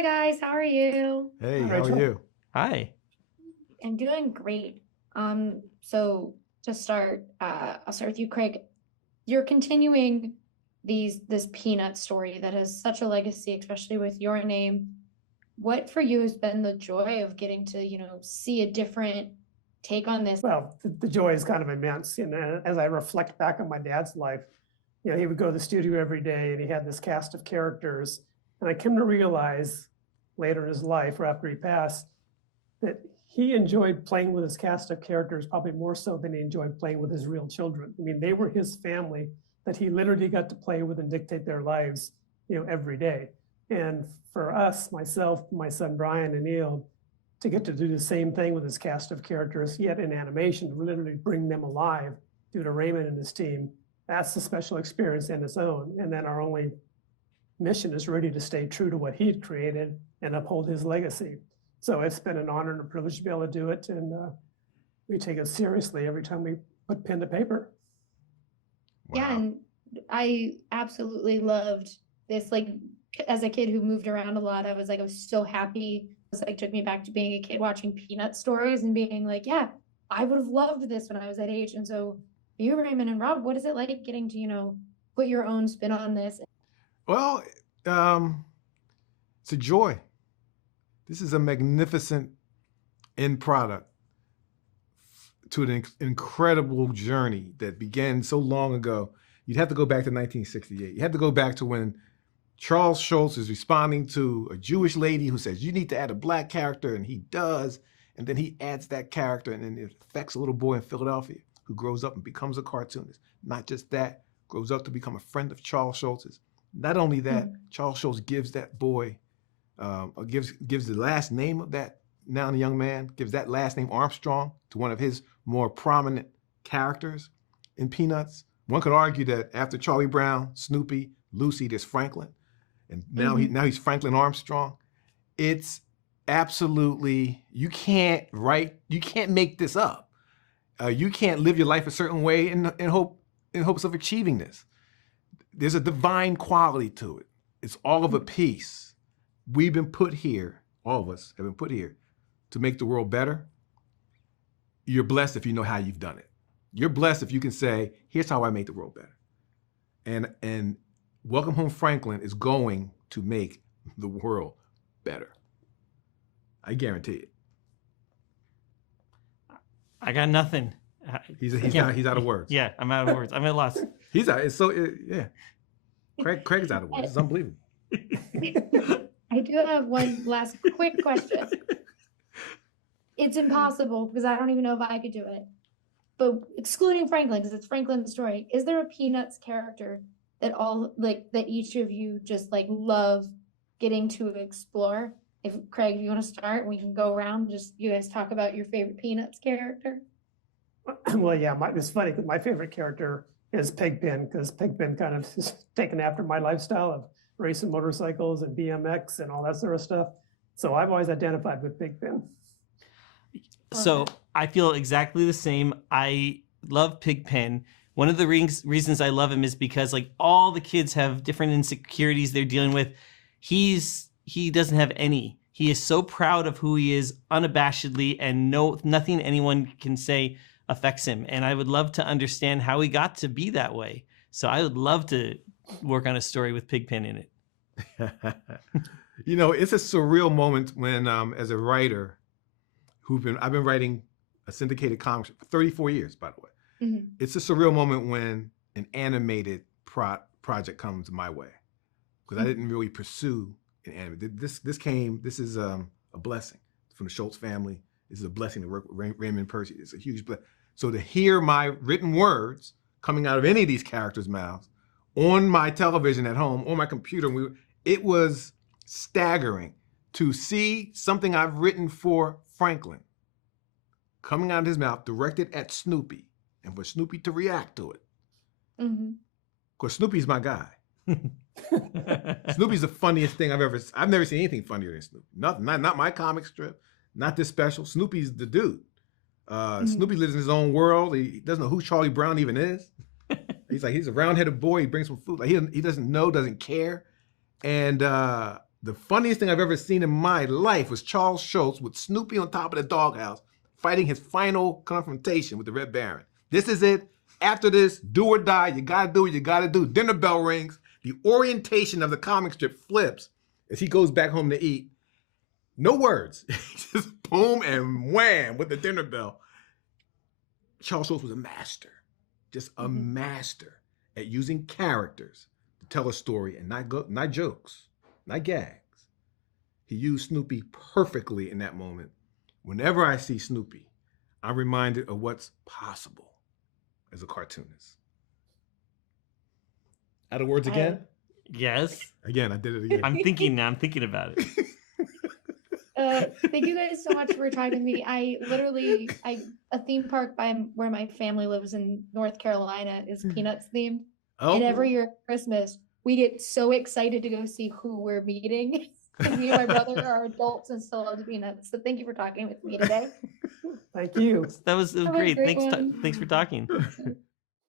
Hi guys, how are you? Hey, Hi, how are Rachel. you? Hi. I'm doing great. So to start, I'll start with you, Craig. You're continuing this peanut story that has such a legacy, especially with your name. What for you has been the joy of getting to, see a different take on this? Well, the joy is kind of immense. And as I reflect back on my dad's life, he would go to the studio every day and he had this cast of characters. And I came to realize later in his life, or after he passed, that he enjoyed playing with his cast of characters probably more so than he enjoyed playing with his real children. I mean, they were his family that he literally got to play with and dictate their lives, every day. And for us, myself, my son Brian, and Neil, to get to do the same thing with his cast of characters, yet in animation, literally bring them alive due to Raymond and his team, that's a special experience in its own. And then our only mission is really to stay true to what he had created and uphold his legacy. So it's been an honor and a privilege to be able to do it. And we take it seriously every time we put pen to paper. Yeah, Wow. and I absolutely loved this. Like, as a kid who moved around a lot, I was so happy. It was like took me back to being a kid watching Peanut stories and being like, yeah, I would have loved this when I was that age. And so, you, Raymond and Rob, what is it like getting to, put your own spin on this? Well, it's a joy. This is a magnificent end product to an incredible journey that began so long ago. You'd have to go back to 1968. You have to go back to when Charles Schulz is responding to a Jewish lady who says, you need to add a black character, and he does. And then he adds that character, and then it affects a little boy in Philadelphia who grows up and becomes a cartoonist. Not just that, grows up to become a friend of Charles Schulz's. Not only that, Charles Schulz gives that boy, gives the last name of that now young man, gives that last name Armstrong to one of his more prominent characters in Peanuts. One could argue that after Charlie Brown, Snoopy, Lucy, there's Franklin, and now he's Franklin Armstrong. It's absolutely, you can't make this up. You can't live your life a certain way in hopes of achieving this. There's a divine quality to it. It's all of a piece. We've been put here, all of us have been put here to make the world better. You're blessed if you know how you've done it. You're blessed if you can say, here's how I make the world better. And Welcome Home Franklin is going to make the world better. I guarantee it. I got nothing. He's out of words. Yeah, I'm out of words. I'm at loss. He's out. Yeah. Craig's out of words. It's unbelievable. I do have one last quick question. It's impossible because I don't even know if I could do it. But excluding Franklin, because it's Franklin's story, is there a Peanuts character that that each of you just love getting to explore? If Craig, if you want to start, we can go around. Just you guys talk about your favorite Peanuts character. Well, yeah, it's funny because my favorite character is Pigpen, because Pigpen kind of is taken after my lifestyle of racing motorcycles and BMX and all that sort of stuff. So I've always identified with Pigpen. So I feel exactly the same. I love Pigpen. One of the reasons I love him is because all the kids have different insecurities they're dealing with. He doesn't have any. He is so proud of who he is unabashedly, and nothing anyone can say affects him. And I would love to understand how he got to be that way. So I would love to work on a story with Pigpen in it. It's a surreal moment when, as a writer, I've been writing a syndicated comics for 34 years, by the way. Mm-hmm. It's a surreal moment when an animated project comes my way, because I didn't really pursue an animated. This is a blessing from the Schulz family. This is a blessing to work with Raymond Persi. It's a huge blessing. So to hear my written words coming out of any of these characters' mouths on my television at home, on my computer, it was staggering to see something I've written for Franklin coming out of his mouth, directed at Snoopy, and for Snoopy to react to it. Mm-hmm. Of course, Snoopy's my guy. Snoopy's the funniest thing I've never seen anything funnier than Snoopy. Not my comic strip, not this special. Snoopy's the dude. Snoopy lives in his own world. He doesn't know who Charlie Brown even is. He's a round-headed boy. He brings some food. He doesn't know, doesn't care. And The funniest thing I've ever seen in my life was Charles Schulz with Snoopy on top of the doghouse fighting his final confrontation with the Red Baron. This is it. After this, do or die. You gotta do what you gotta do. Dinner bell rings. The orientation of the comic strip flips as he goes back home to eat. No words. Just boom and wham with the dinner bell. Charles Schulz was a master. Just a master at using characters to tell a story and not jokes, not gags. He used Snoopy perfectly in that moment. Whenever I see Snoopy, I'm reminded of what's possible as a cartoonist. Out of words again? Yes. Again, I did it again. I'm thinking now. I'm thinking about it. Thank you guys so much for talking to me. A theme park by where my family lives in North Carolina is Peanuts themed. Oh. And every year at Christmas, we get so excited to go see who we're meeting. Me and my brother are adults and still love Peanuts. So thank you for talking with me today. Thank you. That was Have a great. great one. Thanks for talking.